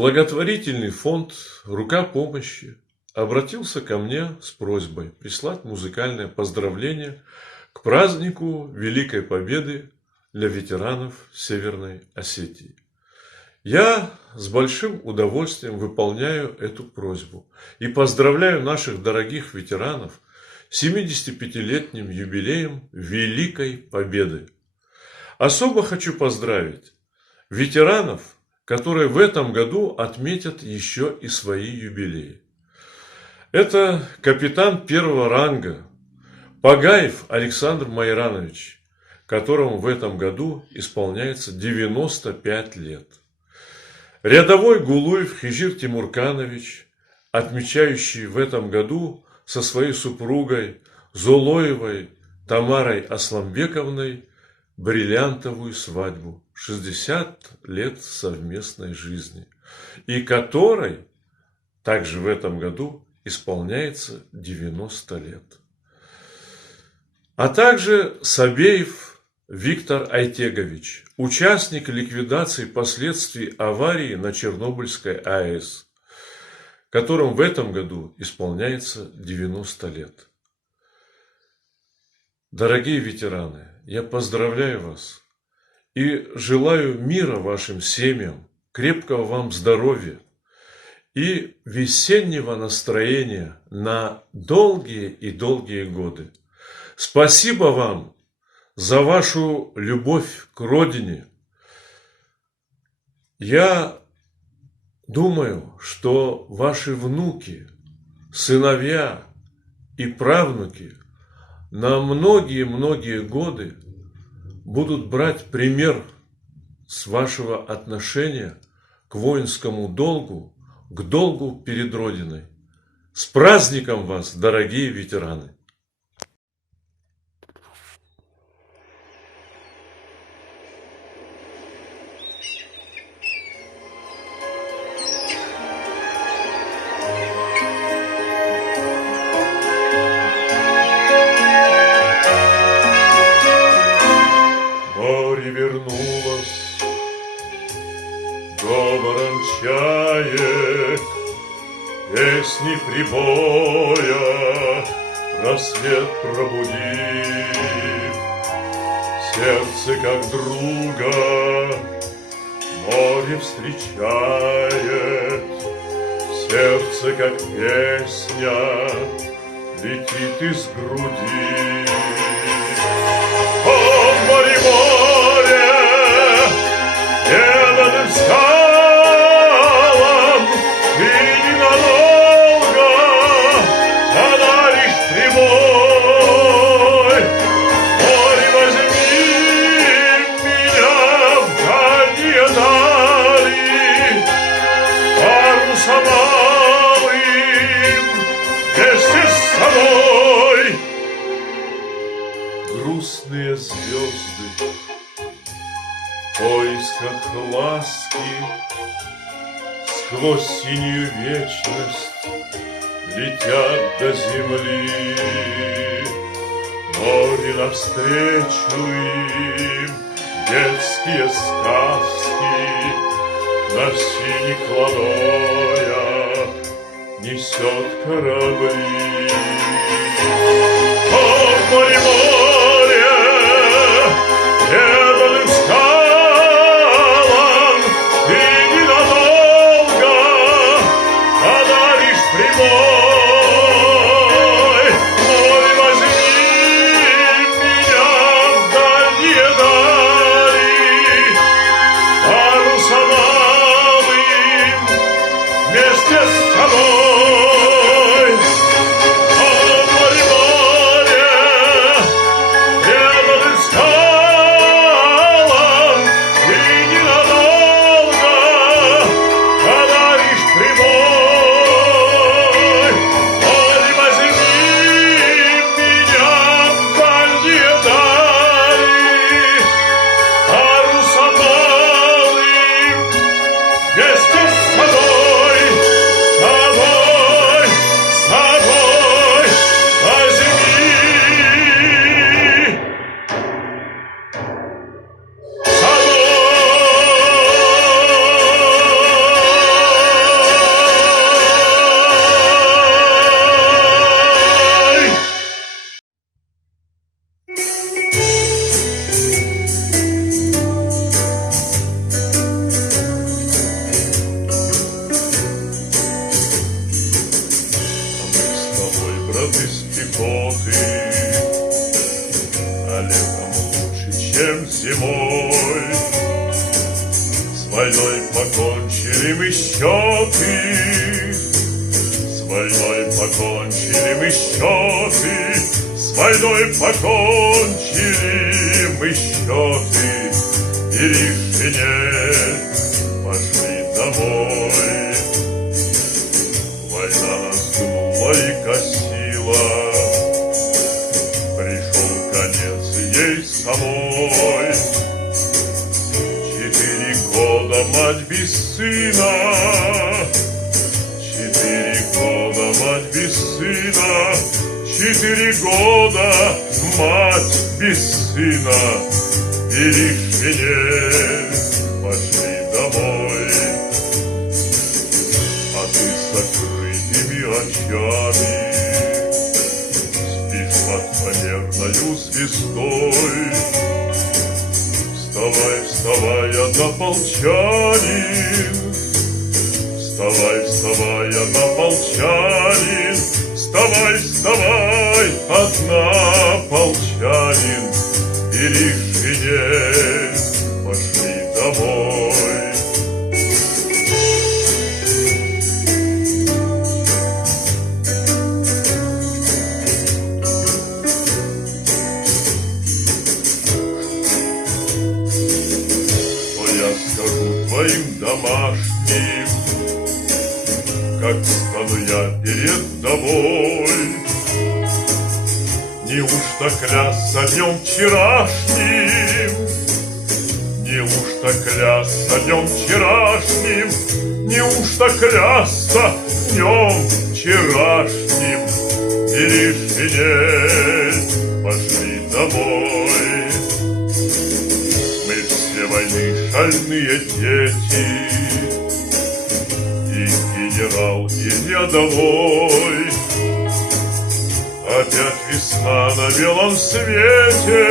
Благотворительный фонд «Рука помощи» обратился ко мне с просьбой прислать музыкальное поздравление к празднику Великой Победы для ветеранов Северной Осетии. Я с большим удовольствием выполняю эту просьбу и поздравляю наших дорогих ветеранов с 75-летним юбилеем Великой Победы. Особо хочу поздравить ветеранов, которые в этом году отметят еще и свои юбилеи. Это капитан первого ранга Пагаев Александр Майранович, которому в этом году исполняется 95 лет. Рядовой Гулуев Хижир Тимурканович, отмечающий в этом году со своей супругой Зулоевой Тамарой Асламбековной бриллиантовую свадьбу, 60 лет совместной жизни, и которой также в этом году исполняется 90 лет. А также Сабеев Виктор Айтегович, участник ликвидации последствий аварии на Чернобыльской АЭС, которому в этом году исполняется 90 лет. Дорогие ветераны, я поздравляю вас и желаю мира вашим семьям, крепкого вам здоровья и весеннего настроения на долгие и долгие годы. Спасибо вам за вашу любовь к родине. Я думаю, что ваши внуки, сыновья и правнуки на многие-многие годы будут брать пример с вашего отношения к воинскому долгу, к долгу перед Родиной. С праздником вас, дорогие ветераны! Вернулась говором чаек, песни прибоя, рассвет пробудив, сердце как друга море встречает, сердце как песня летит из груди. О, море, преданным скалам ты ненадолго подаришь прибой. Море, возьми меня в дальние дали, парусом малым вместе с собой. Грустные звезды в поисках ласки сквозь синюю вечность летят до земли. Море навстречу им детские сказки на синих ладонях несет корабли. О, море, море, преданным скалам ты ненадолго подаришь прибой. Море, возьми меня в дальние дали, парусом малым вместе с тобой. О, чем зимой. С войной покончили мы счеты, с войной покончили мы счеты, с войной покончили мы счеты. И решение пошли домой. Война нас гнула и косила, пришел конец ей самой. 4 года мать без сына, 4 года мать без сына, 4 года мать без сына. И решение пошли домой. А ты с закрытыми очами спишь под фанерною звездой. Вставай, вставай, однополчанин, вставай, вставай, однополчанин, вставай, вставай, однополчанин. И решение пошли домой. Что я скажу твоим домашним, как стану я перед тобой? Неужто клясться днем вчерашним? Неужто клясться днем вчерашним? Неужто клясться днем вчерашним? И решение пошли домой. Мы все войны шальные дети, и генерал, и рядовой. Опять весна на белом свете,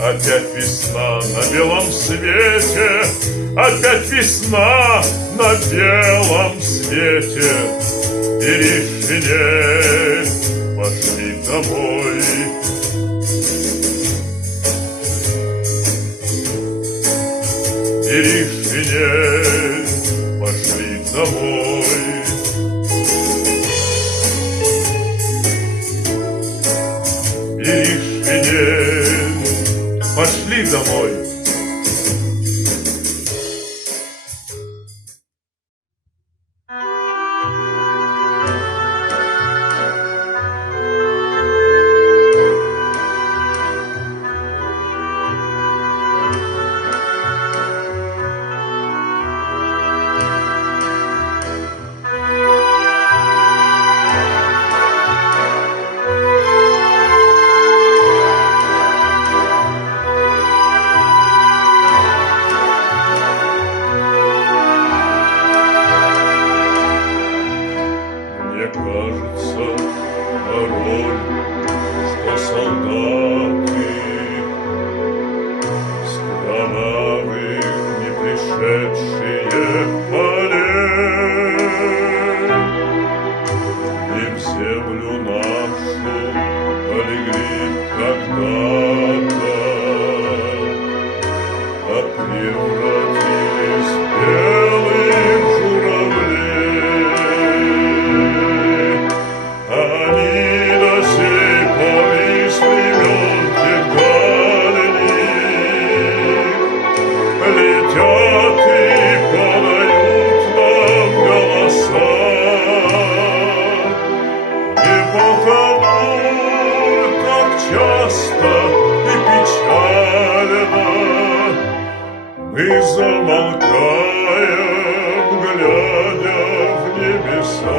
опять весна на белом свете, опять весна на белом свете. И решение пошли домой. И решение пошли домой. И решение пошли домой. Кажется порой, что солдаты с кровавых не пришедшие полей и в землю нашу полегли когда-то, а превратились в белых журавлей. Мы замолкаем, глядя в небеса.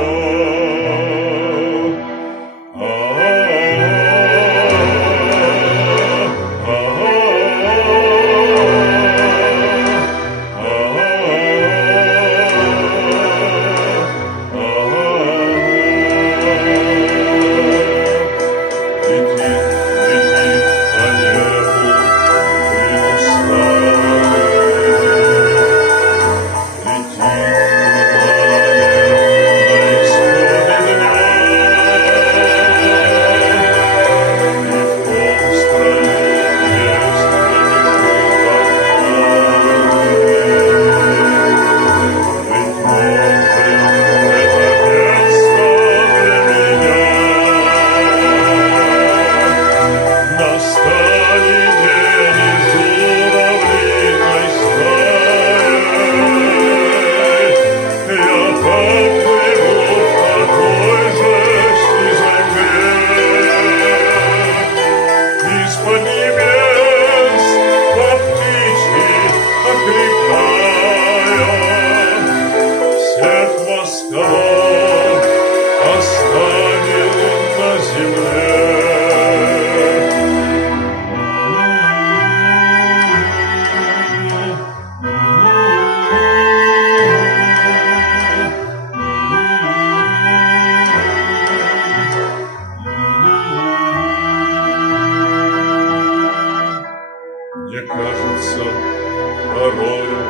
порою,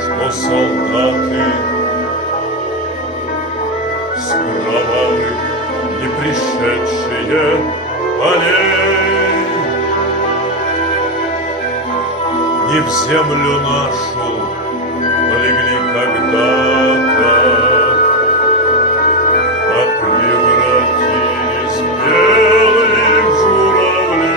что солдаты с кровавых не пришедшие полей не в землю нашу полегли когда-то, а превратились белые в журавлей.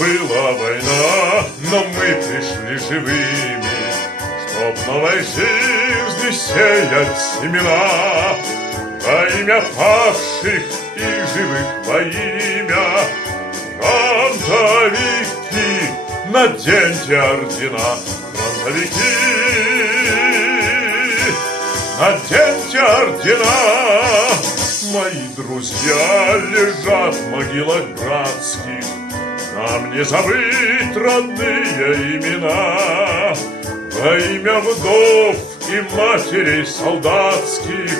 Была война, но мы пришли живыми, чтоб новой жизни сеять семена. Во имя павших и живых, во имя фронтовики, наденьте ордена. Фронтовики, наденьте ордена. Мои друзья лежат в могилах братских, нам не забыть родные имена. Во имя вдов и матерей солдатских,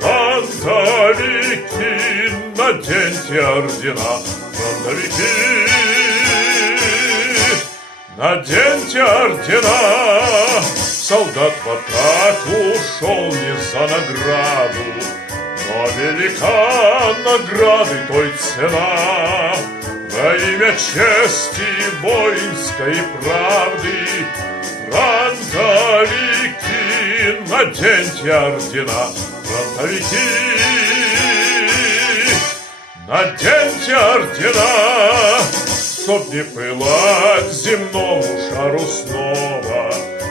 фронтовики, наденьте ордена. Фронтовики, наденьте ордена. Солдат в атаку ушел не за награду, но велика награды той цена. Во имя чести воинской правды, фронтовики, наденьте ордена. Фронтовики, наденьте ордена. Чтоб не пылать земному шару снова,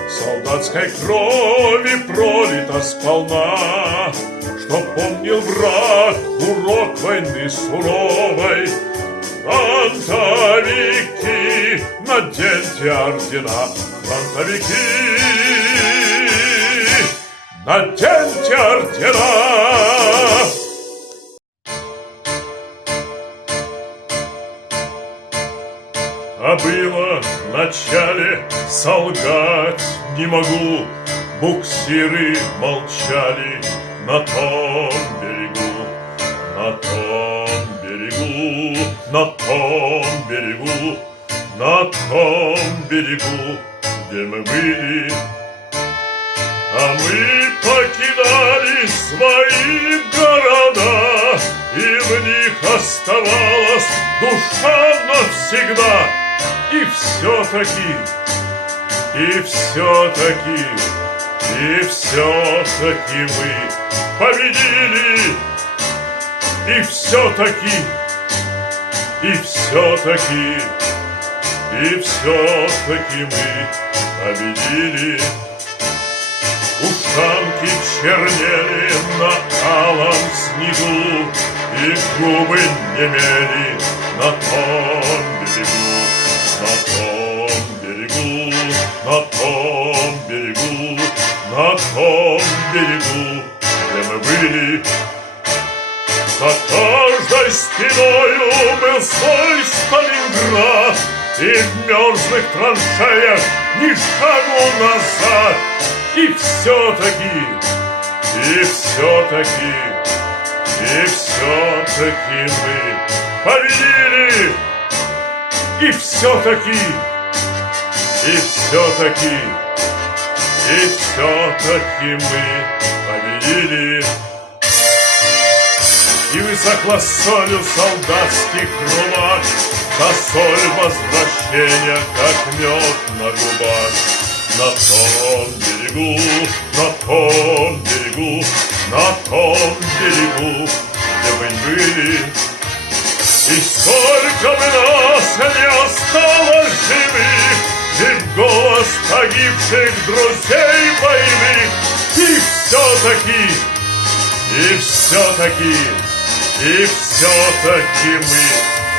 солдатской крови пролито сполна. Чтоб помнил враг урок войны суровой, фронтовики, наденьте ордена. Фронтовики, наденьте ордена. А было в начале, солгать не могу, буксиры молчали на том берегу, на том берегу, на том берегу, на том берегу, где мы были. А мы покидали свои города, и в них оставалась душа навсегда. И все-таки, и все-таки, и все-таки мы победили. И все-таки, и все-таки, и все-таки мы победили. Ушанки чернели на алом снегу, и губы немели на том берегу, на том берегу, на том берегу, на том берегу, где мы были. За каждой спиною был свой Сталинград, и в мерзлых траншеях ни шагу назад. И все-таки, и все-таки, и все-таки мы победили. И все-таки, и все-таки, и все-таки мы победили. И высокла солью солдатских рубах, та соль возвращения, как мед на губах. На том берегу, на том берегу, на том берегу, где мы были. И сколько бы нас не осталось живых, и в голос погибших друзей войны, и все-таки, и все-таки, И все-таки мы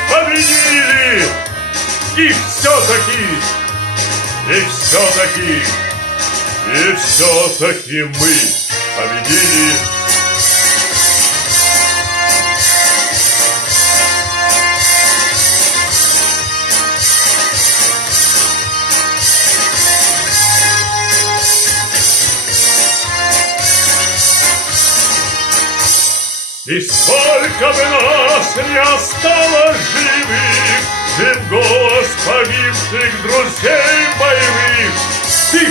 победили! И все-таки мы победили! И сколько бы нас не осталось живых, жив голос погибших друзей боевых. И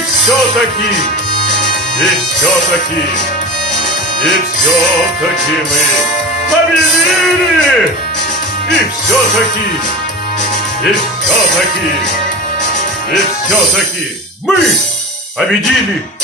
все-таки мы победили! И все-таки мы победили!